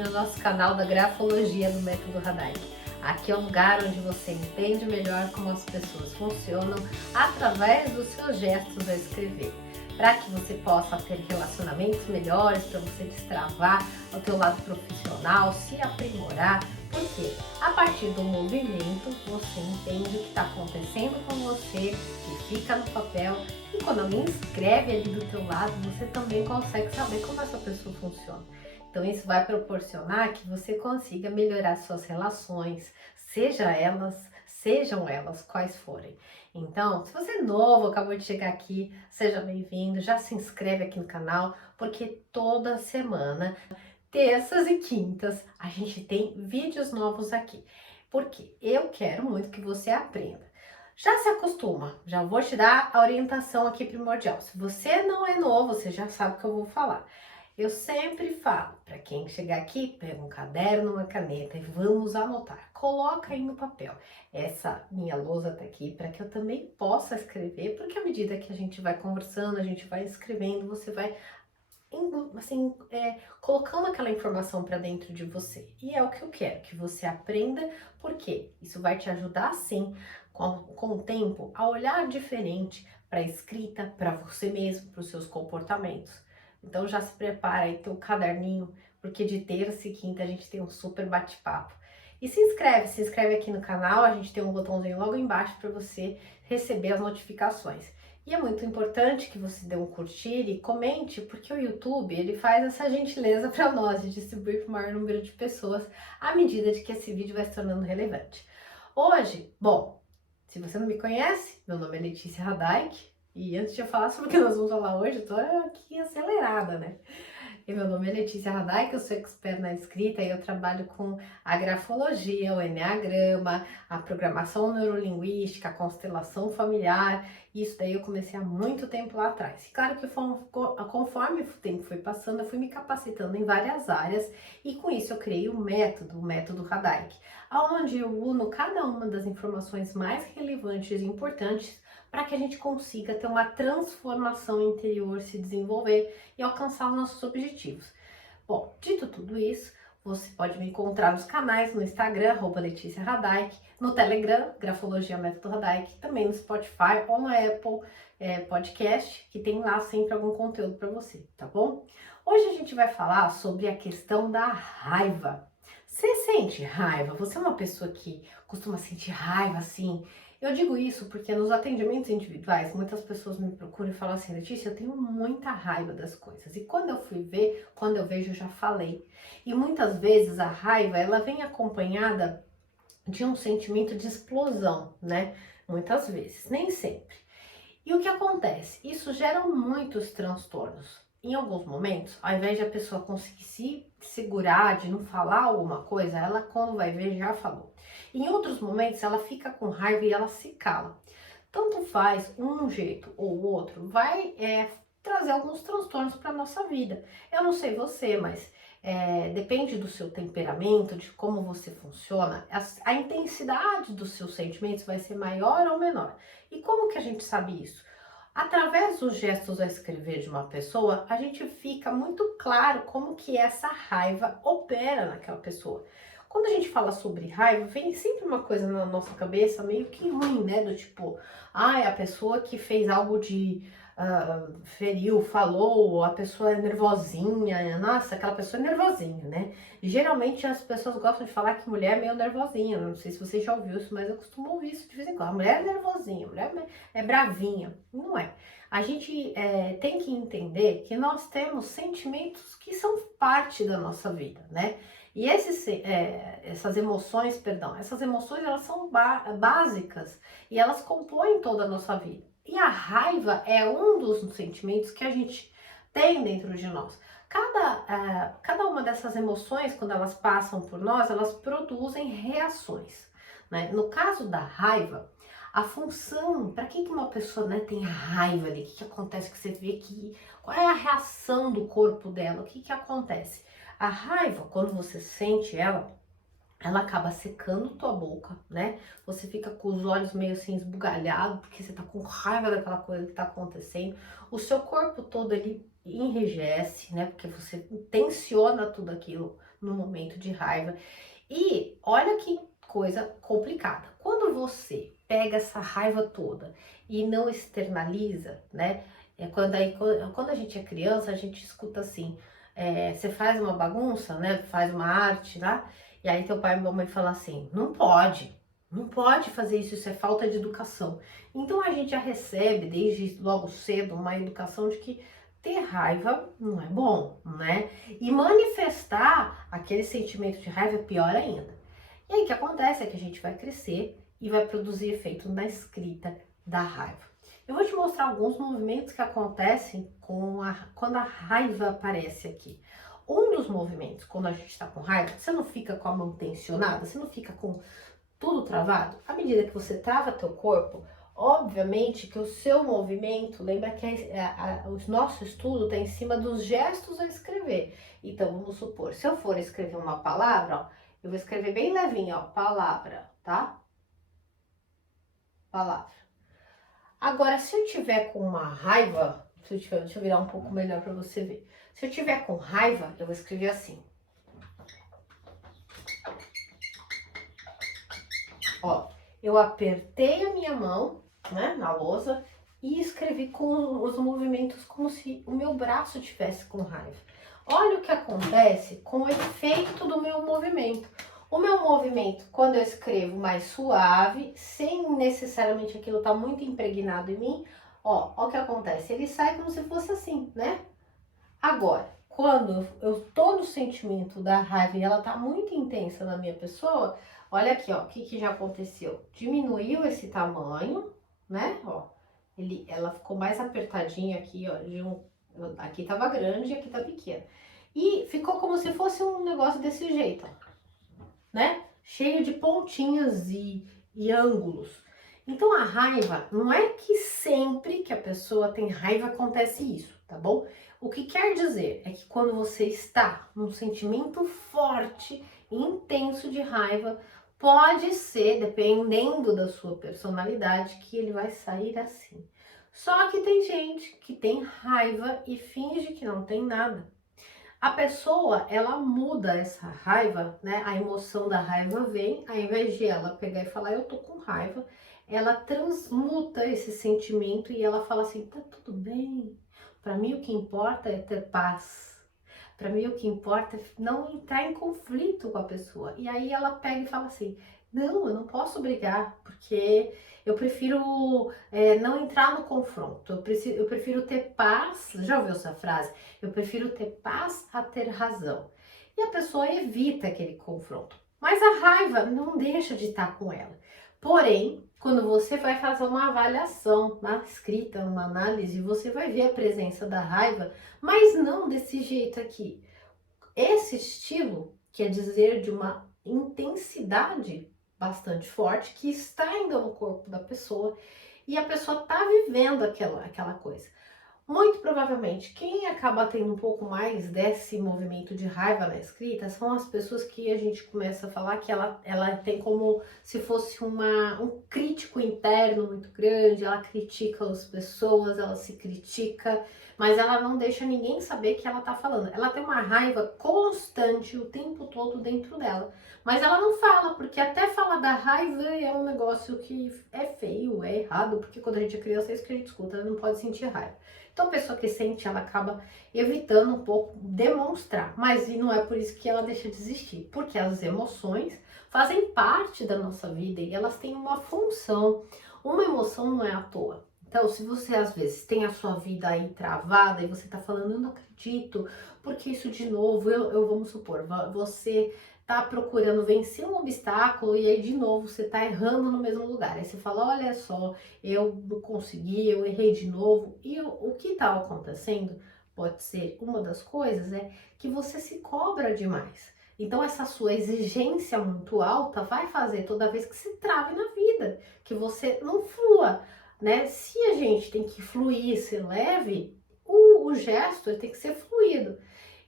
aqui no nosso canal da Grafologia do Método Radai. Aqui é um lugar onde você entende melhor como as pessoas funcionam através dos seus gestos ao escrever, para que você possa ter relacionamentos melhores, para você destravar o teu lado profissional, se aprimorar, porque a partir do movimento você entende o que está acontecendo com você, que fica no papel, e quando alguém escreve ali do teu lado, você também consegue saber como essa pessoa funciona. Então isso vai proporcionar que você consiga melhorar suas relações, sejam elas quais forem. Então, se você é novo, acabou de chegar aqui, seja bem-vindo, já se inscreve aqui no canal, porque toda semana, terças e quintas, a gente tem vídeos novos aqui. Porque eu quero muito que você aprenda. Já se acostuma, já vou te dar a orientação aqui primordial. Se você não é novo, você já sabe o que eu vou falar. Eu sempre falo para quem chegar aqui, pega um caderno, uma caneta e vamos anotar. Coloca aí no papel. Essa minha lousa tá aqui para que eu também possa escrever, porque à medida que a gente vai conversando, a gente vai escrevendo, você vai assim, colocando aquela informação para dentro de você. E é o que eu quero, que você aprenda, porque isso vai te ajudar sim, com o tempo, a olhar diferente para a escrita, para você mesmo, para os seus comportamentos. Então já se prepara aí teu caderninho, porque de terça e quinta a gente tem um super bate-papo. E se inscreve aqui no canal, a gente tem um botãozinho logo embaixo para você receber as notificações. E é muito importante que você dê um curtir e comente, porque o YouTube ele faz essa gentileza para nós de distribuir para o maior número de pessoas à medida de que esse vídeo vai se tornando relevante. Hoje, bom, se você não me conhece, meu nome é Letícia Radaik, e antes de eu falar sobre o que nós vamos falar hoje, eu tô aqui acelerada, né? E meu nome é Letícia Radaik, eu sou expert na escrita e eu trabalho com a grafologia, o enneagrama, a programação neurolinguística, a constelação familiar. Isso daí eu comecei há muito tempo lá atrás. E claro que conforme o tempo foi passando, eu fui me capacitando em várias áreas e com isso eu criei o método Radaik, onde eu uno cada uma das informações mais relevantes e importantes para que a gente consiga ter uma transformação interior, se desenvolver e alcançar os nossos objetivos. Bom, dito tudo isso, você pode me encontrar nos canais, no Instagram, @Letícia Radaik, no Telegram, Grafologia Método Radaik, também no Spotify ou no Apple Podcast, que tem lá sempre algum conteúdo para você, tá bom? Hoje a gente vai falar sobre a questão da raiva. Você sente raiva? Você é uma pessoa que costuma sentir raiva assim? Eu digo isso porque nos atendimentos individuais, muitas pessoas me procuram e falam assim: Letícia, eu tenho muita raiva das coisas. E quando eu fui ver, quando eu vejo, eu já falei. E muitas vezes a raiva, ela vem acompanhada de um sentimento de explosão, né? Muitas vezes, nem sempre. E o que acontece? Isso gera muitos transtornos. Em alguns momentos, ao invés de a pessoa conseguir se segurar, de não falar alguma coisa, ela quando vai ver já falou. Em outros momentos, ela fica com raiva e ela se cala. Tanto faz um jeito ou outro, vai trazer alguns transtornos para a nossa vida. Eu não sei você, mas depende do seu temperamento, de como você funciona, a intensidade dos seus sentimentos vai ser maior ou menor. E como que a gente sabe isso? Através dos gestos a escrever de uma pessoa, a gente fica muito claro como que essa raiva opera naquela pessoa. Quando a gente fala sobre raiva, vem sempre uma coisa na nossa cabeça meio que ruim, né? Do tipo, é a pessoa que fez algo de feriu, falou, a pessoa é nervosinha, nossa, aquela pessoa é nervosinha, né? Geralmente as pessoas gostam de falar que mulher é meio nervosinha, não sei se você já ouviu isso, mas eu costumo ouvir isso de vez em quando. A mulher é nervosinha, a mulher é bravinha, não é. A gente tem que entender que nós temos sentimentos que são parte da nossa vida, né? E essas emoções elas são básicas e elas compõem toda a nossa vida. E a raiva é um dos sentimentos que a gente tem dentro de nós. Cada uma dessas emoções, quando elas passam por nós, elas produzem reações, né? No caso da raiva, a função, para que uma pessoa, né, tem raiva ali? O que acontece que você vê que... Qual é a reação do corpo dela? O que acontece? A raiva, quando você sente ela acaba secando tua boca, né? Você fica com os olhos meio assim esbugalhados, porque você tá com raiva daquela coisa que tá acontecendo. O seu corpo todo ele enrijece, né? Porque você tensiona tudo aquilo no momento de raiva. E olha que coisa complicada. Quando você pega essa raiva toda e não externaliza, né? Quando a gente é criança, a gente escuta assim, você faz uma bagunça, né? Faz uma arte lá, e aí teu pai e mamãe falam assim, não pode fazer isso, isso é falta de educação. Então a gente já recebe desde logo cedo uma educação de que ter raiva não é bom, né? E manifestar aquele sentimento de raiva é pior ainda. E aí o que acontece é que a gente vai crescer e vai produzir efeito na escrita da raiva. Eu vou te mostrar alguns movimentos que acontecem quando a raiva aparece aqui. Um dos movimentos, quando a gente está com raiva, você não fica com a mão tensionada, você não fica com tudo travado. À medida que você trava teu corpo, obviamente que o seu movimento, lembra que o nosso estudo está em cima dos gestos a escrever. Então, vamos supor, se eu for escrever uma palavra, ó, eu vou escrever bem levinho, ó, palavra, tá? Palavra. Agora, se eu tiver com uma raiva, deixa eu virar um pouco melhor para você ver. Se eu tiver com raiva, eu vou escrever assim. Ó, eu apertei a minha mão, né, na lousa e escrevi com os movimentos como se o meu braço tivesse com raiva. Olha o que acontece com o efeito do meu movimento. O meu movimento, quando eu escrevo mais suave, sem necessariamente aquilo estar muito impregnado em mim, ó o que acontece, ele sai como se fosse assim, né? Agora, quando eu tô no sentimento da raiva e ela tá muito intensa na minha pessoa, olha aqui, ó, o que já aconteceu? Diminuiu esse tamanho, né? Ó, ela ficou mais apertadinha aqui, ó, aqui tava grande e aqui tá pequena. E ficou como se fosse um negócio desse jeito, ó, né? Cheio de pontinhas e ângulos. Então a raiva, não é que sempre que a pessoa tem raiva acontece isso, tá bom? O que quer dizer é que quando você está num sentimento forte e intenso de raiva, pode ser, dependendo da sua personalidade, que ele vai sair assim. Só que tem gente que tem raiva e finge que não tem nada. A pessoa, ela muda essa raiva, né? A emoção da raiva vem, ao invés de ela pegar e falar, eu tô com raiva, ela transmuta esse sentimento e ela fala assim, tá tudo bem. Para mim o que importa é ter paz. Para mim o que importa é não entrar em conflito com a pessoa. E aí ela pega e fala assim, não, eu não posso brigar, porque eu prefiro não entrar no confronto. Eu prefiro ter paz. Já ouviu essa frase? Eu prefiro ter paz a ter razão. E a pessoa evita aquele confronto. Mas a raiva não deixa de estar com ela. Porém, quando você vai fazer uma avaliação, uma escrita, uma análise, você vai ver a presença da raiva, mas não desse jeito aqui. Esse estilo quer dizer de uma intensidade bastante forte que está ainda no corpo da pessoa e a pessoa está vivendo aquela coisa. Muito provavelmente, quem acaba tendo um pouco mais desse movimento de raiva na escrita são as pessoas que a gente começa a falar que ela tem como se fosse um crítico interno muito grande, ela critica as pessoas, ela se critica, mas ela não deixa ninguém saber que ela tá falando. Ela tem uma raiva constante o tempo todo dentro dela, mas ela não fala, porque até falar da raiva é um negócio que é feio, é errado, porque quando a gente é criança é isso que a gente escuta, ela não pode sentir raiva. Então a pessoa que sente, ela acaba evitando um pouco demonstrar, mas não é por isso que ela deixa de existir, porque as emoções fazem parte da nossa vida e elas têm uma função. Uma emoção não é à toa. Então, se você às vezes tem a sua vida aí travada e você tá falando, eu não acredito, porque isso de novo, vamos supor, você tá procurando vencer um obstáculo e aí de novo você tá errando no mesmo lugar. Aí você fala, olha só, eu não consegui, eu errei de novo. E o que tá acontecendo, pode ser uma das coisas, é que você se cobra demais. Então essa sua exigência muito alta vai fazer toda vez que se trave na vida, que você não flua, né? Se a gente tem que fluir, ser leve, o gesto tem que ser fluido.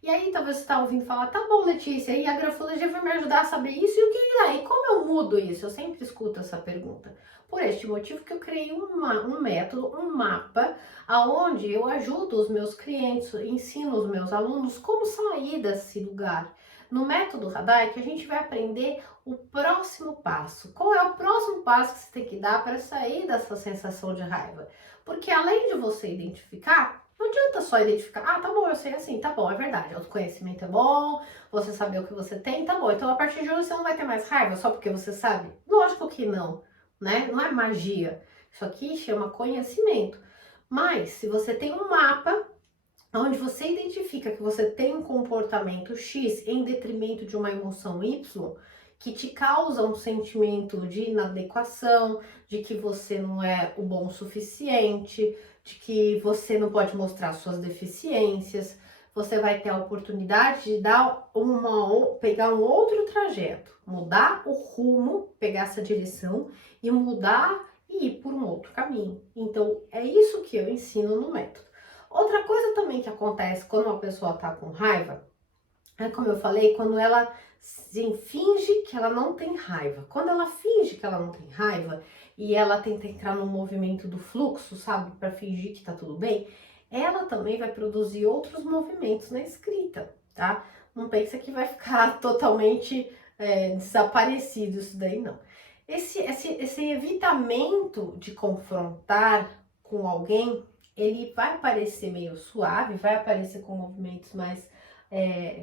E aí talvez você está ouvindo falar, tá bom, Letícia, e a grafologia vai me ajudar a saber isso, e o que é? E como eu mudo isso? Eu sempre escuto essa pergunta. Por este motivo que eu criei um método, um mapa, aonde eu ajudo os meus clientes, ensino os meus alunos como sair desse lugar, no método Radar que a gente vai aprender o próximo passo. Qual é o próximo passo que você tem que dar para sair dessa sensação de raiva? Porque além de você identificar, não adianta só identificar, ah, tá bom, eu sei assim, tá bom, é verdade, autoconhecimento é bom, você saber o que você tem, tá bom, então a partir de hoje você não vai ter mais raiva só porque você sabe? Lógico que não, né? Não é magia. Isso aqui chama conhecimento. Mas se você tem um mapa onde você identifica que você tem um comportamento X em detrimento de uma emoção Y, que te causa um sentimento de inadequação, de que você não é o bom o suficiente, de que você não pode mostrar suas deficiências, você vai ter a oportunidade de dar pegar um outro trajeto, mudar o rumo, pegar essa direção e mudar e ir por um outro caminho. Então, é isso que eu ensino no método. Outra coisa também que acontece quando uma pessoa tá com raiva, é como eu falei, quando ela finge que ela não tem raiva. Quando ela finge que ela não tem raiva e ela tenta entrar no movimento do fluxo, sabe, para fingir que tá tudo bem, ela também vai produzir outros movimentos na escrita, tá? Não pensa que vai ficar totalmente desaparecido isso daí, não. Esse evitamento de confrontar com alguém, ele vai parecer meio suave, vai aparecer com movimentos mais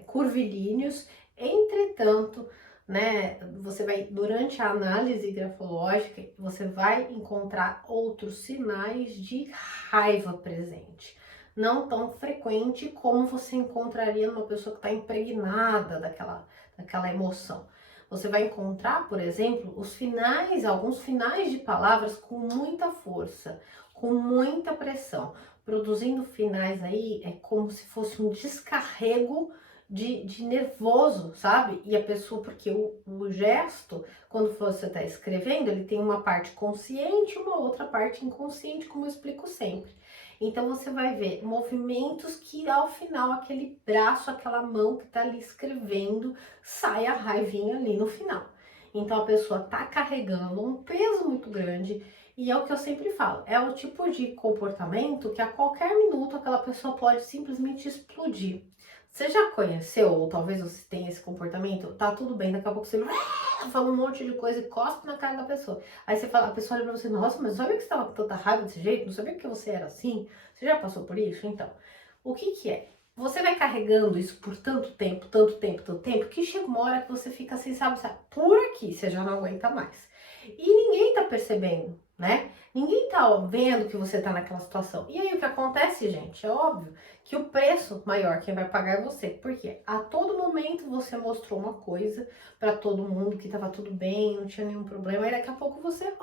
curvilíneos, entretanto, né, você vai, durante a análise grafológica, você vai encontrar outros sinais de raiva presente. Não tão frequente como você encontraria numa pessoa que está impregnada daquela emoção. Você vai encontrar, por exemplo, alguns finais de palavras com muita força, com muita pressão, produzindo finais aí, é como se fosse um descarrego de nervoso, sabe? E a pessoa, porque o gesto, quando você está escrevendo, ele tem uma parte consciente e uma outra parte inconsciente, como eu explico sempre. Então você vai ver movimentos que ao final aquele braço, aquela mão que está ali escrevendo, sai a raivinha ali no final. Então a pessoa tá carregando um peso muito grande e é o que eu sempre falo, é o tipo de comportamento que a qualquer minuto aquela pessoa pode simplesmente explodir. Você já conheceu, ou talvez você tenha esse comportamento? Tá tudo bem, daqui a pouco você fala um monte de coisa e cospe na cara da pessoa. Aí você fala, a pessoa olha pra você, nossa, mas sabia que você tava com tanta raiva desse jeito? Não sabia que você era assim? Você já passou por isso? Então, o que que é? Você vai carregando isso por tanto tempo, tanto tempo, tanto tempo, que chega uma hora que você fica assim, sabe, por aqui, você já não aguenta mais. E ninguém tá percebendo, né? Ninguém tá vendo que você tá naquela situação. E aí o que acontece, gente? É óbvio que o preço maior quem vai pagar é você. Porque a todo momento você mostrou uma coisa para todo mundo que tava tudo bem, não tinha nenhum problema. E daqui a pouco você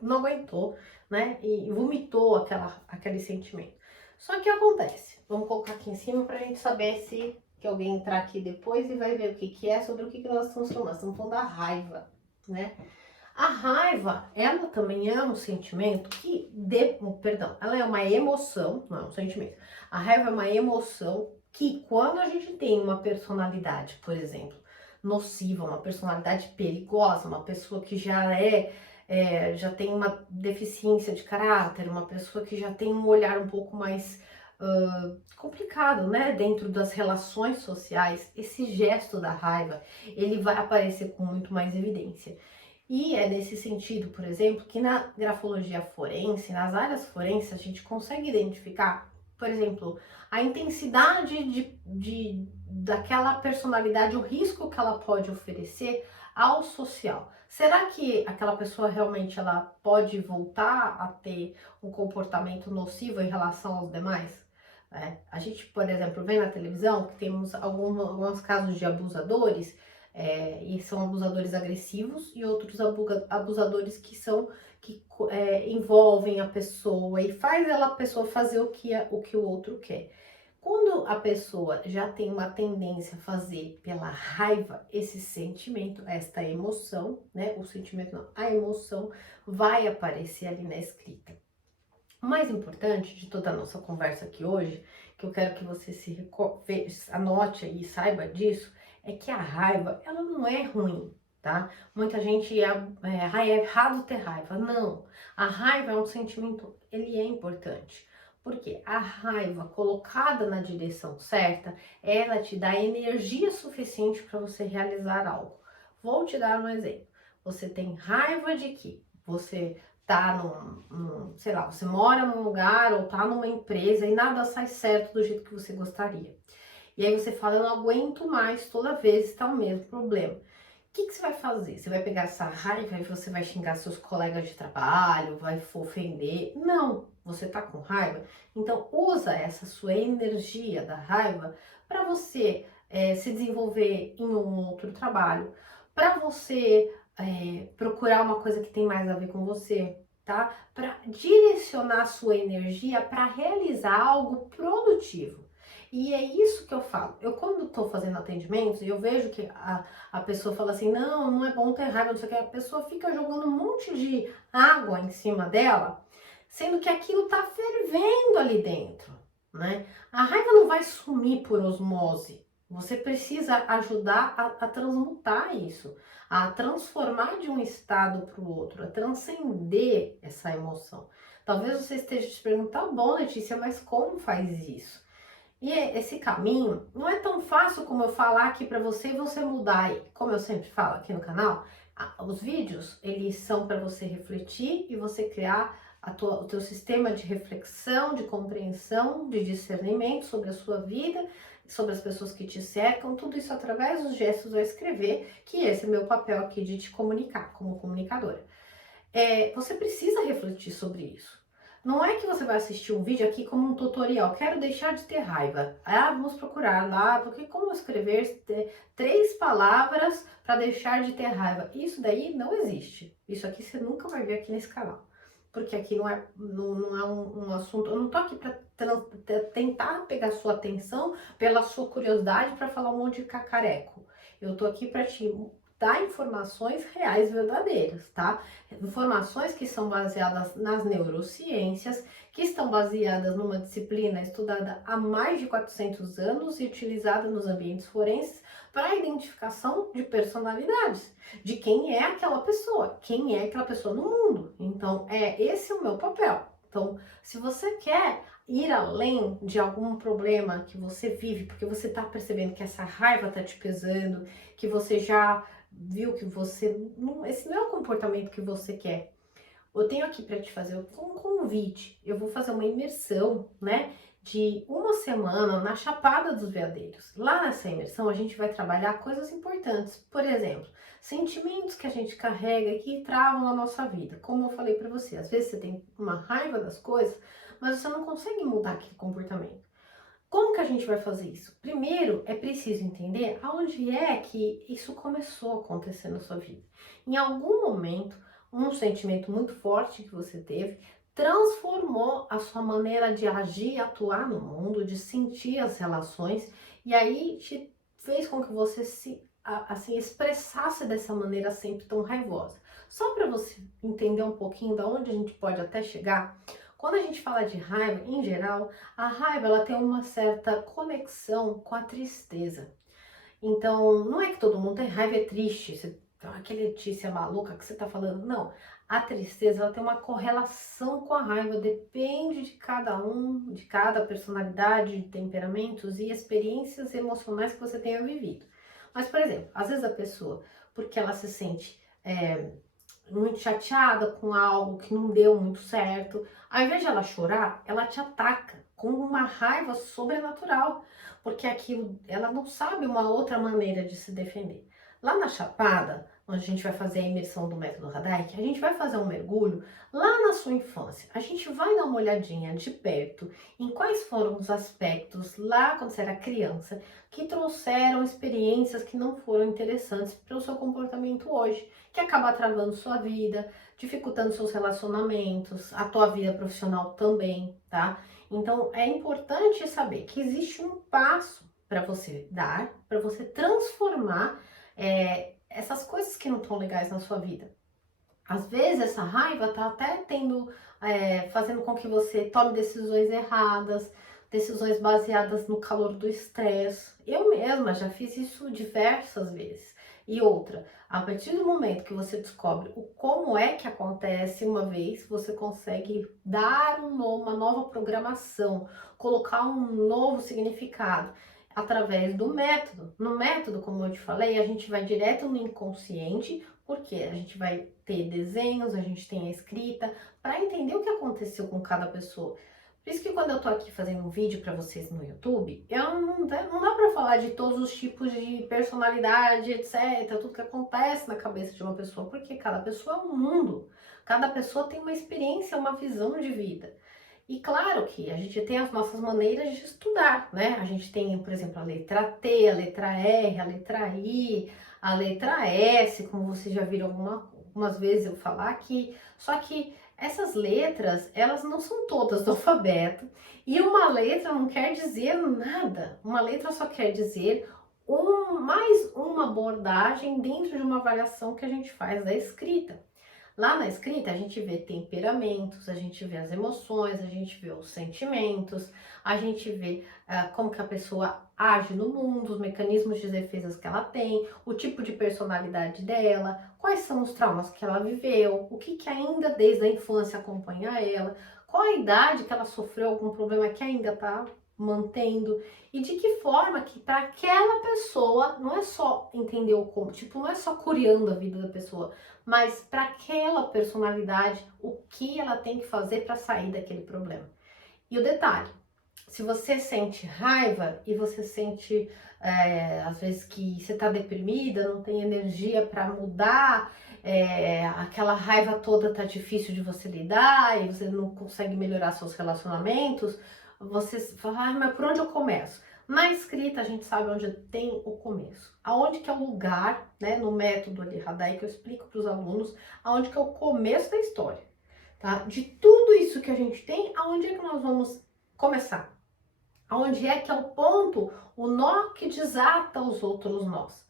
não aguentou, né? E vomitou aquele sentimento. Só que acontece. Vamos colocar aqui em cima pra gente saber se que alguém entrar aqui depois e vai ver o que que é, sobre o que que nós estamos falando. Nós estamos falando da raiva, né? A raiva, ela também é um sentimento perdão, ela é uma emoção, não é um sentimento. A raiva é uma emoção que quando a gente tem uma personalidade, por exemplo, nociva, uma personalidade perigosa, uma pessoa que já tem uma deficiência de caráter, uma pessoa que já tem um olhar um pouco mais complicado, né, dentro das relações sociais, esse gesto da raiva, ele vai aparecer com muito mais evidência. E é nesse sentido, por exemplo, que na grafologia forense, nas áreas forenses, a gente consegue identificar, por exemplo, a intensidade daquela personalidade, o risco que ela pode oferecer ao social. Será que aquela pessoa realmente ela pode voltar a ter um comportamento nocivo em relação aos demais? A gente, por exemplo, vê na televisão que temos alguns casos de abusadores, e são abusadores agressivos e outros abusadores que envolvem a pessoa e faz a pessoa fazer o que o outro quer. Quando a pessoa já tem uma tendência a fazer pela raiva, esse sentimento, esta emoção, né? O sentimento não, a emoção vai aparecer ali na escrita. O mais importante de toda a nossa conversa aqui hoje, que eu quero que você anote e saiba disso, é que a raiva, ela não é ruim, tá? Muita gente é errado ter raiva. Não, a raiva é um sentimento, ele é importante. Porque a raiva colocada na direção certa, ela te dá energia suficiente para você realizar algo. Vou te dar um exemplo. Você tem raiva de que você tá sei lá, você mora num lugar ou tá numa empresa e nada sai certo do jeito que você gostaria. E aí você fala, eu não aguento mais, toda vez está o mesmo problema. O que você vai fazer? Você vai pegar essa raiva e você vai xingar seus colegas de trabalho, vai ofender? Não, você tá com raiva. Então usa essa sua energia da raiva para você se desenvolver em um outro trabalho, para você procurar uma coisa que tem mais a ver com você, tá? Para direcionar a sua energia para realizar algo produtivo. E é isso que eu falo. Eu, quando estou fazendo atendimentos, eu vejo que a pessoa fala assim, não, não é bom ter raiva, não sei o que. A pessoa fica jogando um monte de água em cima dela, sendo que aquilo tá fervendo ali dentro, né? A raiva não vai sumir por osmose. Você precisa ajudar a transmutar isso, a transformar de um estado para o outro, a transcender essa emoção. Talvez você esteja se perguntando, tá bom, Letícia, mas como faz isso? E esse caminho não é tão fácil como eu falar aqui para você e você mudar aí. Como eu sempre falo aqui no canal, os vídeos, eles são para você refletir e você criar o teu sistema de reflexão, de compreensão, de discernimento sobre a sua vida, sobre as pessoas que te cercam, tudo isso através dos gestos ao escrever, que esse é meu papel aqui de te comunicar como comunicadora. Você precisa refletir sobre isso. Não é que você vai assistir um vídeo aqui como um tutorial, quero deixar de ter raiva. Vamos procurar lá, porque como escrever 3 palavras para deixar de ter raiva. Isso daí não existe. Isso aqui você nunca vai ver aqui nesse canal. Porque aqui não é um assunto, eu não tô aqui para tentar pegar sua atenção pela sua curiosidade para falar um monte de cacareco. Eu tô aqui para te dar informações reais, verdadeiras, tá? Informações que são baseadas nas neurociências, que estão baseadas numa disciplina estudada há mais de 400 anos e utilizada nos ambientes forenses para a identificação de personalidades, de quem é aquela pessoa no mundo. Então, esse é o meu papel. Então, se você quer ir além de algum problema que você vive, porque você está percebendo que essa raiva está te pesando, que você já viu que esse não é o comportamento que você quer. Eu tenho aqui para te fazer um convite. Eu vou fazer uma imersão, né, de uma semana na Chapada dos Veadeiros. Lá nessa imersão a gente vai trabalhar coisas importantes. Por exemplo, sentimentos que a gente carrega e que travam a nossa vida. Como eu falei para você, às vezes você tem uma raiva das coisas, mas você não consegue mudar aquele comportamento. Como que a gente vai fazer isso? Primeiro, é preciso entender aonde é que isso começou a acontecer na sua vida. Em algum momento, um sentimento muito forte que você teve transformou a sua maneira de agir e atuar no mundo, de sentir as relações, e aí te fez com que você assim expressasse dessa maneira sempre tão raivosa. Só para você entender um pouquinho da onde a gente pode até chegar, quando a gente fala de raiva, em geral, a raiva ela tem uma certa conexão com a tristeza. Então, não é que todo mundo tem raiva, é triste. Você que Letícia maluca que você tá falando. Não, a tristeza ela tem uma correlação com a raiva, depende de cada um, de cada personalidade, de temperamentos e experiências emocionais que você tenha vivido. Mas, por exemplo, às vezes a pessoa, porque ela se sente muito chateada com algo que não deu muito certo, ao invés de ela chorar, ela te ataca com uma raiva sobrenatural, porque aquilo, ela não sabe uma outra maneira de se defender. Lá na Chapada, onde a gente vai fazer a imersão do método Radaick, a gente vai fazer um mergulho lá na sua infância. A gente vai dar uma olhadinha de perto em quais foram os aspectos lá quando você era criança que trouxeram experiências que não foram interessantes para o seu comportamento hoje, que acaba travando sua vida, dificultando seus relacionamentos, a tua vida profissional também, tá? Então é importante saber que existe um passo para você dar, para você transformar essas coisas que não estão legais na sua vida. Às vezes essa raiva tá até fazendo com que você tome decisões erradas, decisões baseadas no calor do estresse. Eu mesma já fiz isso diversas vezes. E outra, a partir do momento que você descobre o como é que acontece uma vez, você consegue dar uma nova programação, colocar um novo significado através do método. No método, como eu te falei, a gente vai direto no inconsciente, porque a gente vai ter desenhos, a gente tem a escrita, para entender o que aconteceu com cada pessoa. Por isso que quando eu tô aqui fazendo um vídeo para vocês no YouTube, não dá para falar de todos os tipos de personalidade, etc, tudo que acontece na cabeça de uma pessoa, porque cada pessoa é um mundo, cada pessoa tem uma experiência, uma visão de vida. E claro que a gente tem as nossas maneiras de estudar, né? A gente tem, por exemplo, a letra T, a letra R, a letra I, a letra S, como vocês já viram algumas vezes eu falar aqui. Só que essas letras, elas não são todas do alfabeto. E uma letra não quer dizer nada. Uma letra só quer dizer mais uma abordagem dentro de uma avaliação que a gente faz da escrita. Lá na escrita a gente vê temperamentos, a gente vê as emoções, a gente vê os sentimentos, a gente vê como que a pessoa age no mundo, os mecanismos de defesa que ela tem, o tipo de personalidade dela, quais são os traumas que ela viveu, o que ainda desde a infância acompanha ela, qual a idade que ela sofreu algum problema que ainda está mantendo e de que forma que para aquela pessoa não é só entender o como, tipo, não é só curiando a vida da pessoa, mas para aquela personalidade, o que ela tem que fazer para sair daquele problema. E o detalhe, se você sente raiva e você sente, às vezes, que você está deprimida, não tem energia para mudar, aquela raiva toda tá difícil de você lidar e você não consegue melhorar seus relacionamentos, você fala, ah, mas por onde eu começo? Na escrita a gente sabe onde tem o começo. Aonde que é o lugar, né, no método ali Hadai, que eu explico para os alunos, aonde que é o começo da história, tá? De tudo isso que a gente tem, aonde é que nós vamos começar? Aonde é que é o ponto, o nó que desata os outros nós?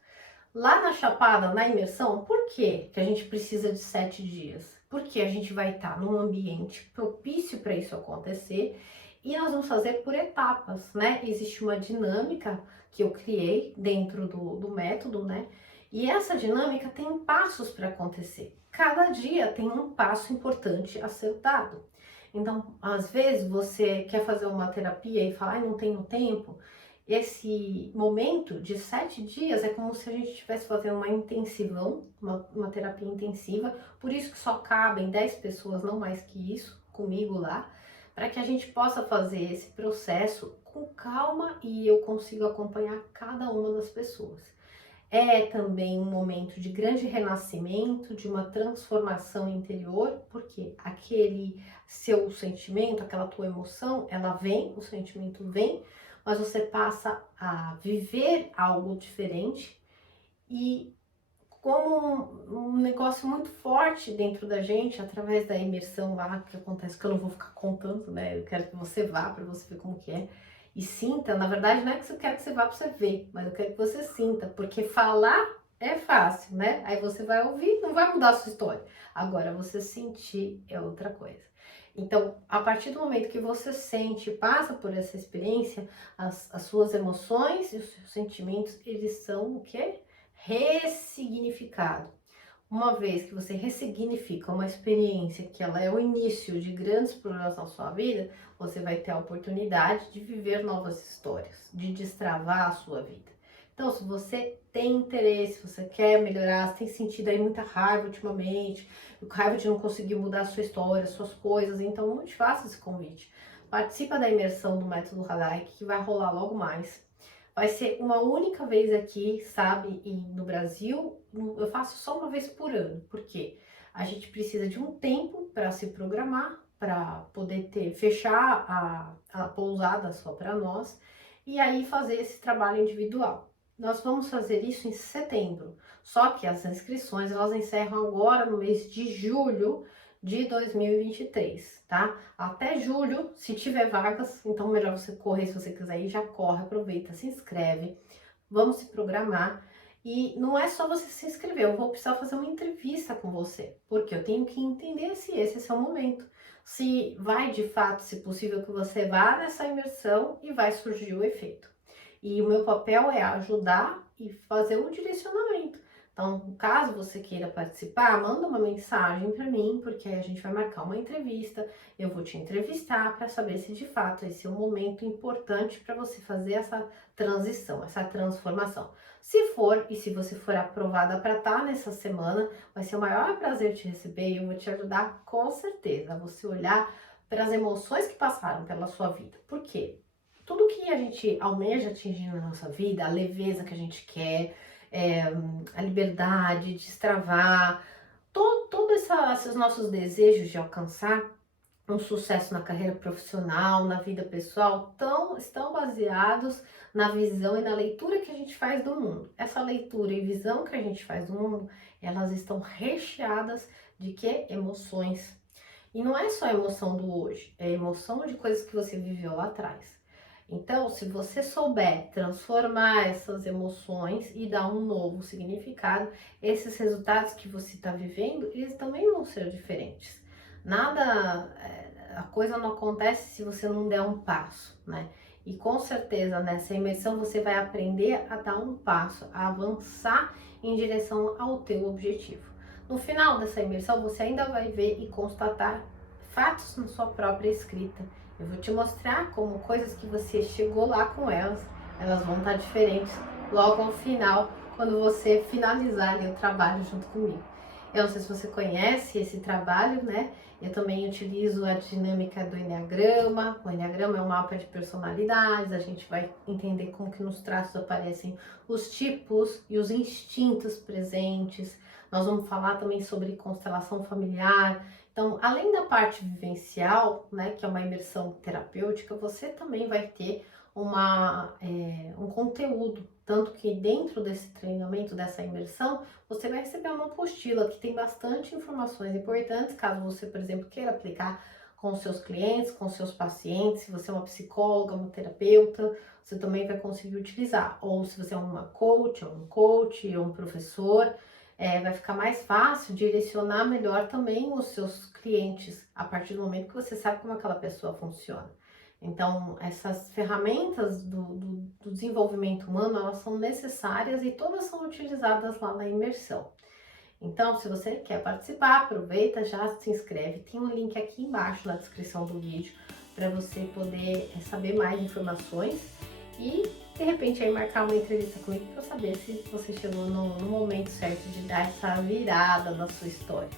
Lá na Chapada, na imersão, por que a gente precisa de 7 dias? Porque a gente vai estar num ambiente propício para isso acontecer e nós vamos fazer por etapas, né? Existe uma dinâmica que eu criei dentro do método, né? E essa dinâmica tem passos para acontecer. Cada dia tem um passo importante a ser dado. Então, às vezes você quer fazer uma terapia e fala, não tenho tempo. Esse momento de 7 dias é como se a gente estivesse fazendo uma intensivão, uma terapia intensiva, por isso que só cabem 10 pessoas, não mais que isso, comigo lá, para que a gente possa fazer esse processo com calma e eu consigo acompanhar cada uma das pessoas. É também um momento de grande renascimento, de uma transformação interior, porque aquele seu sentimento, aquela tua emoção, ela vem, o sentimento vem, mas você passa a viver algo diferente e como um negócio muito forte dentro da gente, através da imersão lá que acontece, que eu não vou ficar contando, né? Eu quero que você vá para você ver como que é. E sinta, na verdade não é que eu quero que você vá para você ver, mas eu quero que você sinta, porque falar é fácil, né? Aí você vai ouvir, não vai mudar a sua história. Agora você sentir é outra coisa. Então, a partir do momento que você sente, passa por essa experiência, as suas emoções e os seus sentimentos, eles são o quê? Ressignificado. Uma vez que você ressignifica uma experiência que ela é o início de grandes problemas na sua vida, você vai ter a oportunidade de viver novas histórias, de destravar a sua vida. Então, se você tem interesse, você quer melhorar, você tem sentido aí muita raiva ultimamente, raiva de não conseguir mudar a sua história, suas coisas, então não te faça esse convite. Participa da imersão do Método Hadai, que vai rolar logo mais. Vai ser uma única vez aqui, sabe, e no Brasil, eu faço só uma vez por ano, porque a gente precisa de um tempo para se programar, para poder fechar a pousada só para nós, e aí fazer esse trabalho individual. Nós vamos fazer isso em setembro, só que as inscrições elas encerram agora no mês de julho de 2023, tá? Até julho, se tiver vagas, então melhor você correr, se você quiser ir, já corre, aproveita, se inscreve, vamos se programar. E não é só você se inscrever, eu vou precisar fazer uma entrevista com você, porque eu tenho que entender se esse é seu momento, se vai de fato, se possível, que você vá nessa imersão e vai surgir o efeito. E o meu papel é ajudar e fazer um direcionamento. Então, caso você queira participar, manda uma mensagem para mim, porque aí a gente vai marcar uma entrevista, eu vou te entrevistar para saber se de fato esse é um momento importante para você fazer essa transição, essa transformação. Se for, e se você for aprovada para estar nessa semana, vai ser o maior prazer te receber e eu vou te ajudar com certeza a você olhar para as emoções que passaram pela sua vida. Por quê? Tudo que a gente almeja atingir na nossa vida, a leveza que a gente quer, a liberdade, destravar, todos esses nossos desejos de alcançar um sucesso na carreira profissional, na vida pessoal, estão baseados na visão e na leitura que a gente faz do mundo. Essa leitura e visão que a gente faz do mundo, elas estão recheadas de que? Emoções. E não é só a emoção do hoje, é a emoção de coisas que você viveu lá atrás. Então, se você souber transformar essas emoções e dar um novo significado, esses resultados que você está vivendo, eles também vão ser diferentes. Nada, a coisa não acontece se você não der um passo, né? E com certeza nessa imersão você vai aprender a dar um passo, a avançar em direção ao teu objetivo. No final dessa imersão você ainda vai ver e constatar fatos na sua própria escrita. Eu vou te mostrar como coisas que você chegou lá com elas, elas vão estar diferentes logo ao final, quando você finalizar ali o trabalho junto comigo. Eu não sei se você conhece esse trabalho, né? Eu também utilizo a dinâmica do Enneagrama. O Enneagrama é um mapa de personalidades. A gente vai entender como que nos traços aparecem os tipos e os instintos presentes. Nós vamos falar também sobre constelação familiar. Então, além da parte vivencial, né, que é uma imersão terapêutica, você também vai ter um conteúdo. Tanto que dentro desse treinamento, dessa imersão, você vai receber uma apostila que tem bastante informações importantes, caso você, por exemplo, queira aplicar com os seus clientes, com os seus pacientes, se você é uma psicóloga, uma terapeuta, você também vai conseguir utilizar. Ou se você é uma coach, ou um coach, ou um professor, vai ficar mais fácil direcionar melhor também os seus clientes, a partir do momento que você sabe como aquela pessoa funciona. Então, essas ferramentas do desenvolvimento humano, elas são necessárias e todas são utilizadas lá na imersão. Então, se você quer participar, aproveita, já se inscreve. Tem um link aqui embaixo na descrição do vídeo para você poder saber mais informações e, de repente, aí marcar uma entrevista comigo para saber se você chegou no momento certo de dar essa virada na sua história.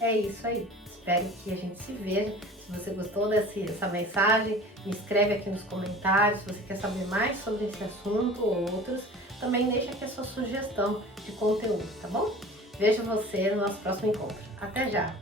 É isso aí. Espero que a gente se veja. Se você gostou dessa mensagem, me escreve aqui nos comentários. Se você quer saber mais sobre esse assunto ou outros, também deixa aqui a sua sugestão de conteúdo, tá bom? Vejo você no nosso próximo encontro. Até já!